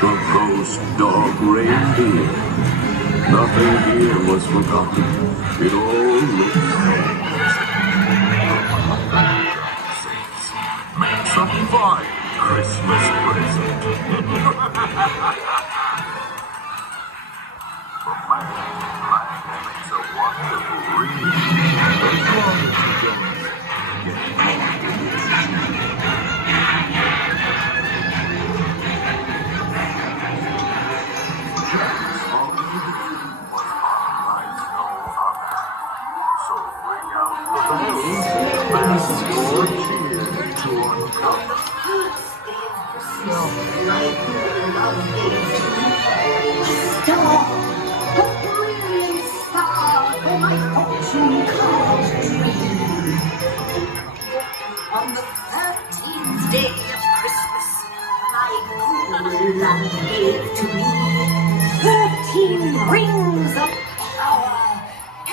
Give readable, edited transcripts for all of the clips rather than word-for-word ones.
The ghost dog reindeer. Nothing here was forgotten. It all looks makes a fine Christmas present. The man makes a wonderful wreath. As long as you don't get lost in its On the 13th day of Christmas, my good land gave to me 13 rings of power,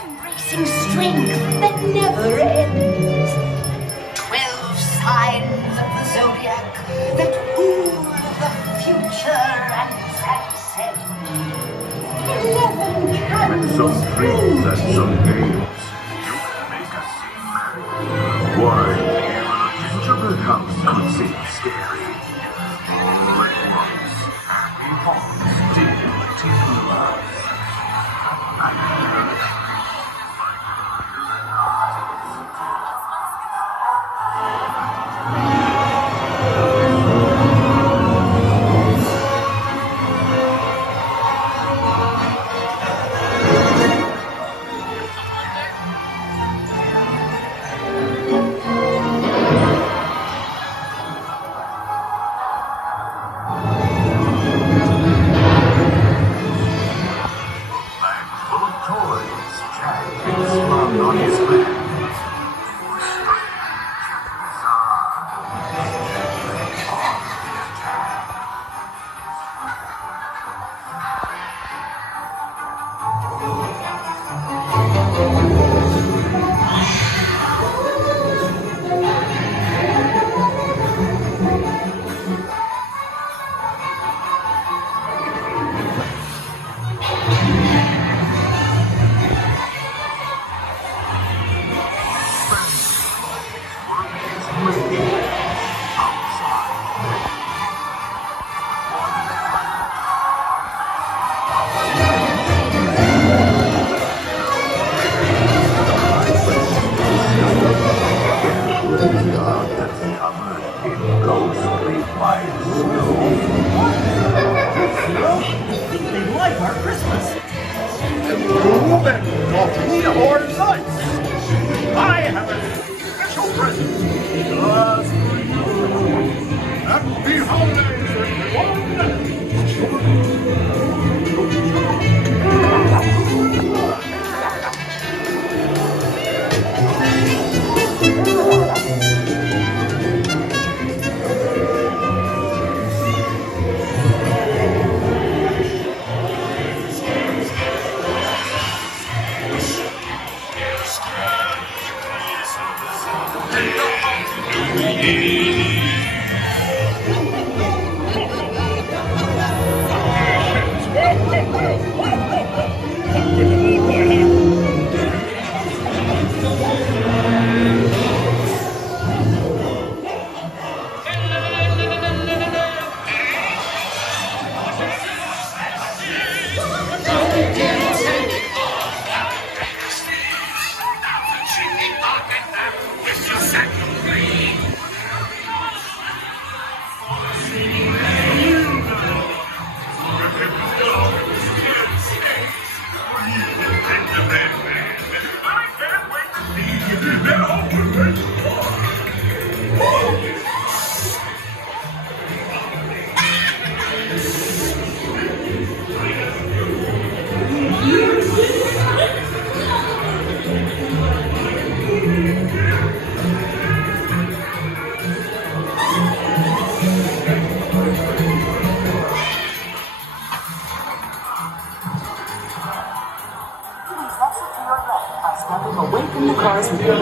embracing strength that never ends. 12 signs of the zodiac that rule the future and transcend. 11 candles. With some dreams and some games, you can make us seem merry. Why, even a gingerbread house could seem scary. All at once, happy homes, dear tears. I hear it. On his back. I have a special present just for you. Happy holidays, Stepping away from the cars with your